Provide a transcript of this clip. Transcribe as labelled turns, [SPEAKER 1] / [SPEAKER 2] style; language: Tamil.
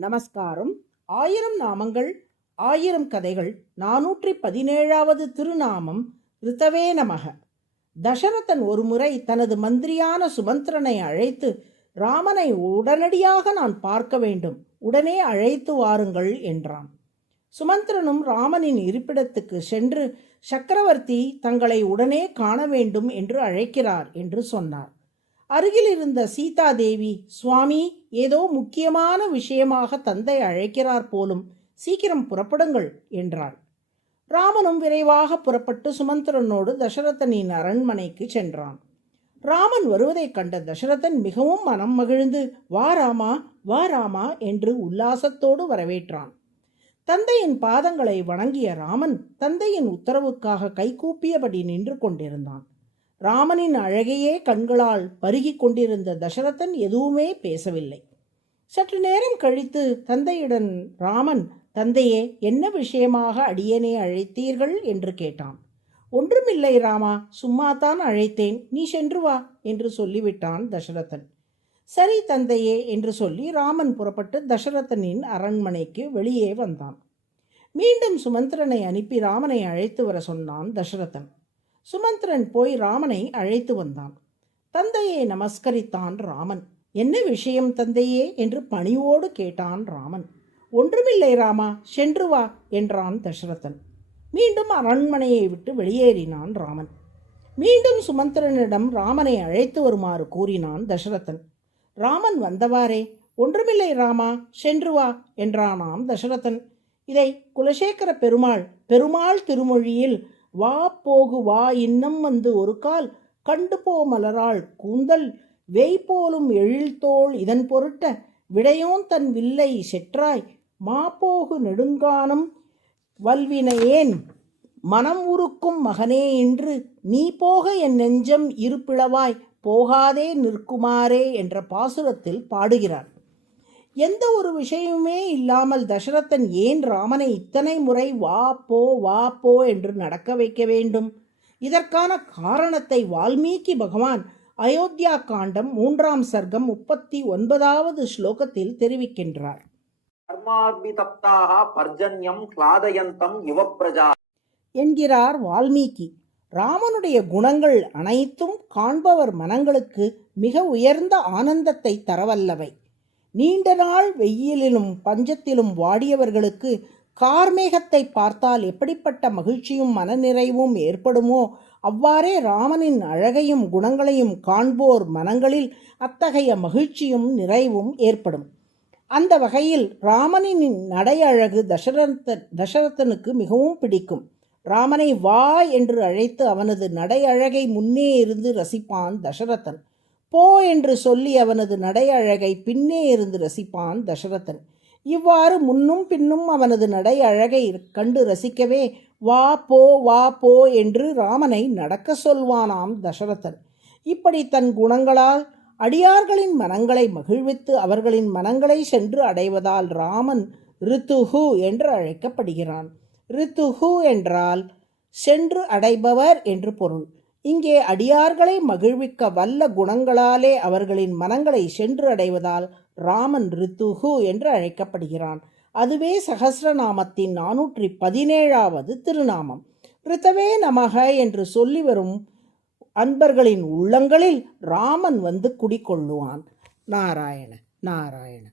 [SPEAKER 1] நமஸ்காரம். ஆயிரம் நாமங்கள் ஆயிரம் கதைகள் நானூற்றி பதினேழாவது திருநாமம் ரித்தவே நமக. தசரதன் ஒருமுறை தனது மந்திரியான சுமந்திரனை அழைத்து ராமனை உடனடியாக நான் பார்க்க வேண்டும் உடனே அழைத்து வாருங்கள் என்றான். சுமந்திரனும் ராமனின் இருப்பிடத்துக்கு சென்று சக்கரவர்த்தி தங்களை உடனே காண வேண்டும் என்று அழைக்கிறார் என்று சொன்னார். அருகில் இருந்த சீதாதேவி சுவாமி ஏதோ முக்கியமான விஷயமாக தந்தை அழைக்கிறார் போலும் சீக்கிரம் புறப்படுங்கள் என்றாள். ராமனும் விரைவாக புறப்பட்டு சுமந்திரனோடு தசரதனின் அரண்மனைக்கு சென்றான். ராமன் வருவதைக் கண்ட தசரதன் மிகவும் மனம் மகிழ்ந்து வா ராமா வா ராமா என்று உல்லாசத்தோடு வரவேற்றான். தந்தையின் பாதங்களை வணங்கிய ராமன் தந்தையின் உத்தரவுக்காக கைகூப்பியபடி நின்று கொண்டிருந்தான். ராமனின் அழகையே கண்களால் பருகி கொண்டிருந்த தசரதன் எதுவுமே பேசவில்லை. சற்று நேரம் கழித்து தந்தையுடன் ராமன் தந்தையே என்ன விஷயமாக அடியேனே அழைத்தீர்கள்? என்று கேட்டான். ஒன்றுமில்லை ராமா சும்மாதான் அழைத்தேன். நீ சென்று வா என்று சொல்லிவிட்டான் தசரதன். சரி தந்தையே என்று சொல்லி ராமன் புறப்பட்டு தசரதனின் அரண்மனைக்கு வெளியே வந்தான். மீண்டும் சுமந்திரனை அனுப்பி ராமனை அழைத்து வர சொன்னான் தசரதன். சுமந்திரன் போய் ராமனை அழைத்து வந்தான். தந்தையை நமஸ்கரித்தான் ராமன். என்ன விஷயம் தந்தையே? என்று பணிவோடு கேட்டான் ராமன். ஒன்றுமில்லை ராமா சென்று வா என்றான் தசரதன். மீண்டும் அரண்மனையை விட்டு வெளியேறினான் ராமன். மீண்டும் சுமந்திரனிடம் ராமனை அழைத்து வருமாறு கூறினான் தசரதன். ராமன் வந்தவாறே ஒன்றுமில்லை ராமா சென்று வா என்றானாம் தசரதன். இதை குலசேகர பெருமாள் பெருமாள் திருமொழியில் வா போகு வா இன்னம் வந்து ஒரு கால். கண்டு போ மலராள் கூந்தல். வெய் போலும் எழில்தோள் இதன் பொருட்ட. விடையோன் தன் வில்லை செற்றாய். மாப்போகு நெடுங்கானம் வல்வினையேன். மனம் உருக்கும் மகனே என்று நீ போக என் நெஞ்சம் இருப்பிளவாய். போகாதே நிற்குமாறே என்ற பாசுரத்தில் பாடுகிறார் எந்த ஒரு விஷயமுமே இல்லாமல் தசரதன் ஏன் ராமனை இத்தனை முறை வா போ வா போ என்று நடக்க வைக்க வேண்டும்? இதற்கான காரணத்தை வால்மீகி பகவான் அயோத்தியா காண்டம் மூன்றாம் சர்க்கம் முப்பத்தி ஒன்பதாவது ஸ்லோகத்தில் தெரிவிக்கின்றார்.
[SPEAKER 2] பர்ஜன்யம் கிளாதயந்தம் யுவ பிரஜா.
[SPEAKER 1] என்கிறார் வால்மீகி. ராமனுடைய குணங்கள் அனைத்தும் காண்பவர் மனங்களுக்கு மிக உயர்ந்த ஆனந்தத்தை தரவல்லவை. நீண்ட நாள் வெயிலிலும் பஞ்சத்திலும் வாடியவர்களுக்கு கார்மேகத்தை பார்த்தால் எப்படிப்பட்ட மகிழ்ச்சியும் மனநிறைவும் ஏற்படுமோ அவ்வாறே ராமனின் அழகையும் குணங்களையும் காண்போர் மனங்களில் அத்தகைய மகிழ்ச்சியும் நிறைவும் ஏற்படும். அந்த வகையில் ராமனின் நடை அழகு தசரத தசரதனுக்கு மிகவும் பிடிக்கும். ராமனை வா என்று அழைத்து அவனது நடை அழகை முன்னே இருந்து ரசிப்பான் தசரதன். போ என்று சொல்லி அவனது நடை அழகை பின்னே இருந்து ரசிப்பான் தசரதன். இவ்வாறு முன்னும் பின்னும் அவனது நடை அழகை கண்டு ரசிக்கவே வா போ வா போ என்று ராமனை நடக்க சொல்வானாம் தசரதன். இப்படி தன் குணங்களால் அடியார்களின் மனங்களை மகிழ்வித்து அவர்களின் மனங்களை சென்று அடைவதால் ராமன் ரித்துஹு என்று அழைக்கப்படுகிறான். ரித்துஹு என்றால் சென்று அடைபவர் என்று பொருள். இங்கே அடியார்களை மகிழ்விக்க வல்ல குணங்களாலே அவர்களின் மனங்களை சென்று அடைவதால் ராமன் ரித்துகு என்று அழைக்கப்படுகிறான். அதுவே சகசிரநாமத்தின் நானூற்றி பதினேழாவது திருநாமம். ரித்தவே நமக என்று சொல்லி வரும் அன்பர்களின் உள்ளங்களில் ராமன் வந்து குடிக்கொள்ளுவான் நாராயண நாராயண.